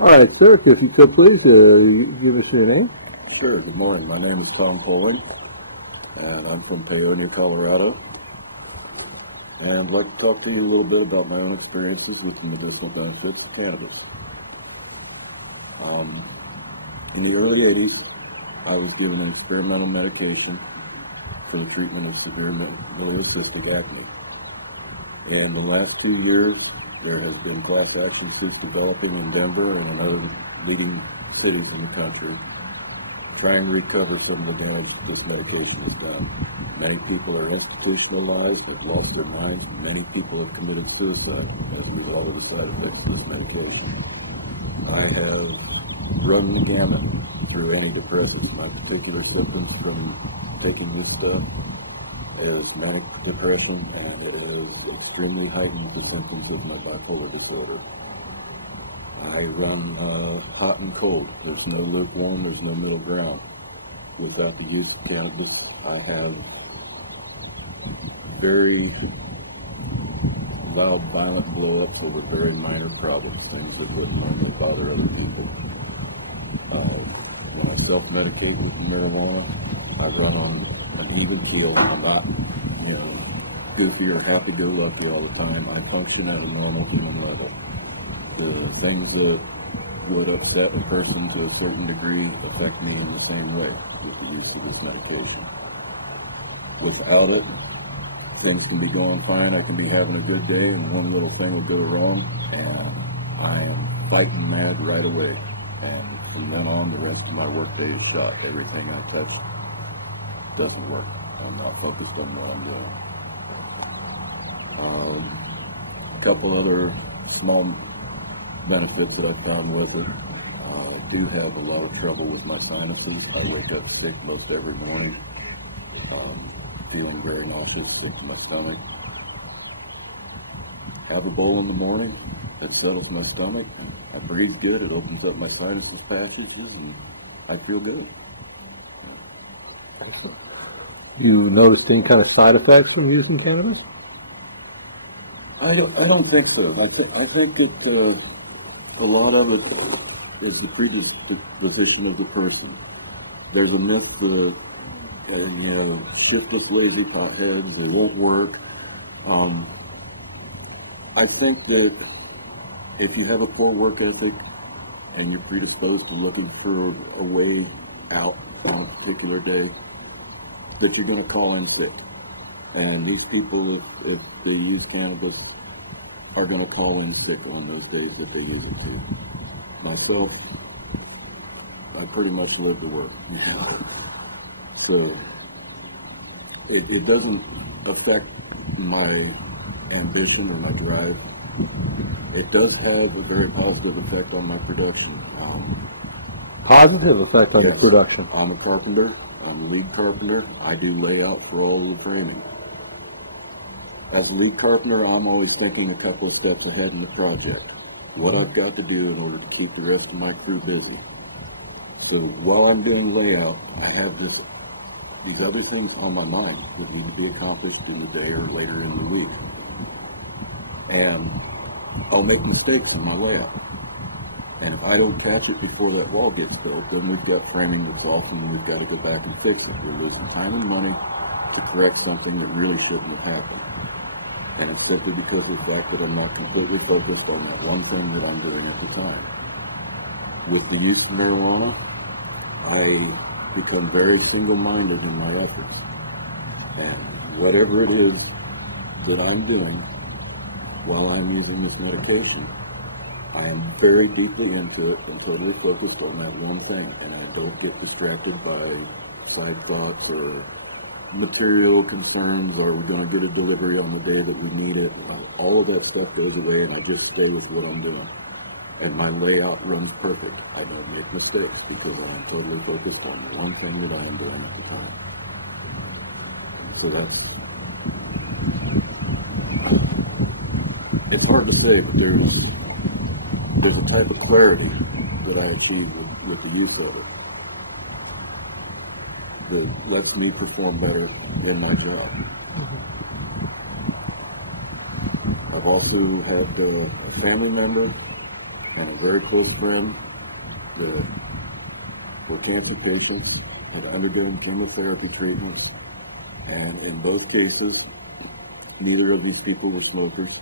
All right, sir, if you could please give us your name. Sure. Good morning. My name is Tom Poling, and I'm from Paonia, Colorado. And I'd like to talk to you a little bit about my own experiences with the medicinal benefits of cannabis. In the early 80s, I was given an experimental medication for the treatment of severe cystic acne. In the last 2 years, there has been class action suits developing in Denver and in other leading cities in the country, trying to recover some of the damage this medication has done. Many people are institutionalized, have lost their minds, and many people have committed suicide as a result of the side effects of this medication. I have run the gamut through antidepressants. My particular symptoms from taking this stuff is manic depression, and it has extremely heightened the symptoms of my bipolar disorder. I run hot and cold. There's no lukewarm, there's no middle ground. Without the use of cannabis, I have very loud, violent blow-ups over very minor problems, things that wouldn't normally bother other people. When I self-medicate with marijuana, I run on an even keel. I'm not, goofy or happy-go-lucky all the time. I function at a normal human level. The things that would upset a person to a certain degree affect me in the same way with the use of this medication. Without it, things can be going fine. I can be having a good day, and one little thing will go wrong, and I am fighting mad right away. And from then on, the rest of my workday is shot. Everything I touch doesn't work. I'm not focused on what I'm doing. A couple other small benefits that I found with it. I do have a lot of trouble with my sinuses. I wake up sick most every morning, feeling very nauseous, sick in my stomach. Have a bowl in the morning, it settles my stomach, I breathe good, it opens up my sinus passages, and I feel good. You noticed any kind of side effects from using cannabis? I don't think so. I think it's a lot of it is the predisposition of the person. There's a myth that shiftless, lazy potheads, they won't work. I think that if you have a poor work ethic and you're predisposed to looking for a way out on a particular day, that you're going to call in sick. And these people, if they use cannabis, are going to call in sick on those days that they need it to. Myself, I pretty much live to work. So it doesn't affect my ambition or my drive. It does have a very positive effect on my production. Positive effect on your production? I'm a carpenter. I'm a lead carpenter. I do layout for all of the framing. As a lead carpenter, I'm always thinking a couple of steps ahead in the project. What I've got to do in order to keep the rest of my crew busy. So while I'm doing layout, I have these other things on my mind that need to be accomplished in the day or later in the week. And I'll make mistakes in my layout. And if I don't catch it before that wall gets built, then we've got framing that's off and we've got to go back and fix it. We're losing time and money to correct something that really shouldn't have happened. And it's simply because of the fact that I'm not completely focused on that one thing that I'm doing at the time. With the use of marijuana, I become very single-minded in my efforts. And whatever it is that I'm doing while I'm using this medication, I am very deeply into it and totally focused on that one thing. And I don't get distracted by side thoughts or material concerns. Are we going to get a delivery on the day that we need it? All of that stuff goes away, and I just stay with what I'm doing. And my layout runs perfect. I don't make mistakes because I'm totally focused on the one thing that I'm doing at the time. So that's... It's hard to say, but there's a type of clarity that I achieve with the use of it that lets me perform better in my job. I've also had a family member and a very close friend that were cancer patients, had undergone chemotherapy treatment, and in both cases, neither of these people were smokers.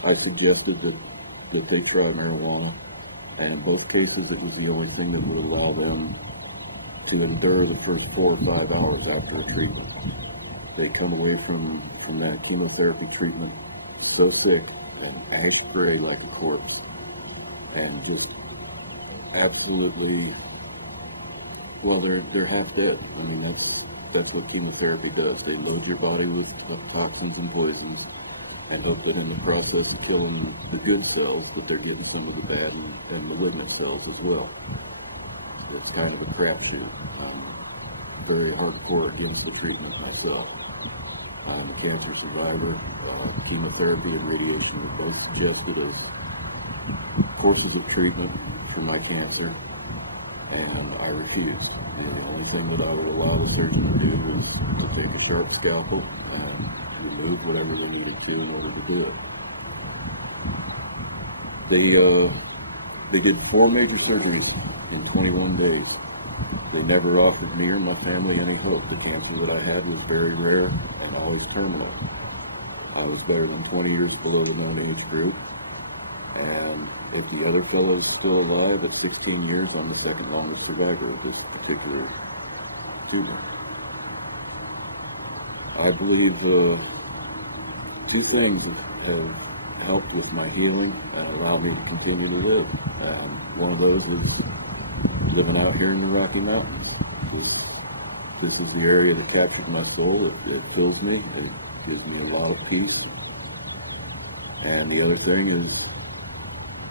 I suggested that they try marijuana, and in both cases it was the only thing that would allow them to endure the first 4 or 5 hours after a treatment. They come away from that chemotherapy treatment so sick and spray like a corpse, and just absolutely, well, they're half dead. I mean, that's what chemotherapy does. They load your body with toxins and poisons, and hope that in the process of killing the good cells, that they're getting some of the bad and malignant cells as well. It's kind of a crapshoot. Very hardcore against the treatment myself. I'm a cancer survivor. Chemotherapy and radiation are both suggested as courses of treatment for my cancer, and I refuse. The only thing that I would allow the surgeon to do is to take a sharp scalpel and remove whatever they needed to do in order to do it. They did 4 major surgeries in 21 days. They never offered me or my family any hope. The cancer that I had was very rare and always terminal. I was better than 20 years below the known age group, and if the other fellow is still alive at 15 years, I'm the second longest survivor of this particular treatment. I believe 2 things have helped with my healing and allowed me to continue to live. One of those is living out here in the Rocky Mountains. This is the area that captures my soul. It fills me. It gives me a lot of peace. And the other thing is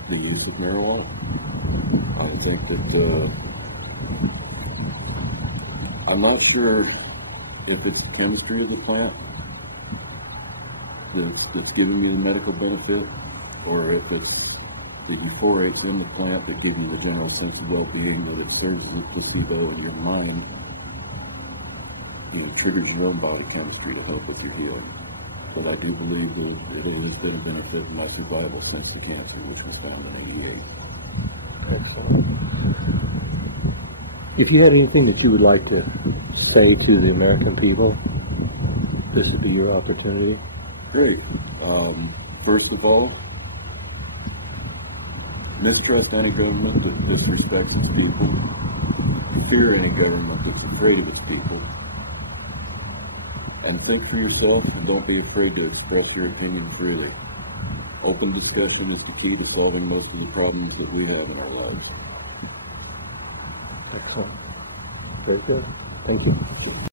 the use of marijuana. I think that I'm not sure if it's the chemistry of the plant that's giving you the medical benefit, or if it's the euphoric in the plant that gives you the general sense of well-being that it serves with placebo in your mind. It triggers your own body chemistry to help with your healing. But I do believe that it has been a benefit in my survival since the cancer, which was found in 88. If you had anything that you would like to say to the American people, this would be your opportunity. Great. First of all, mistrust any government that disrespects its people. Fear any government that's afraid of its people. And think for yourself and don't be afraid to express your opinion freely. Open discussion is the key to solving most of the problems that we have in our lives. Excellent. Very good. Thank you.